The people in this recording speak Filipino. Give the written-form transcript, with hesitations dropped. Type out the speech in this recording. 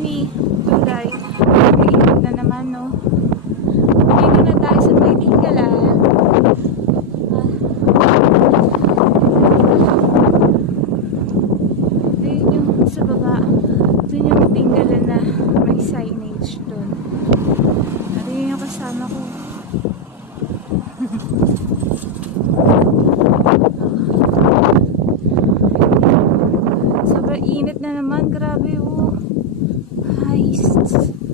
me, tulay. Mainit na naman, no? Dito na tayo sa Tinggalan. Ayun yung sa baba. Doon yung Tinggalan na may signage doon. Ayun yung kasama ko. Sobrang init na naman. Grabe, oh. Heist.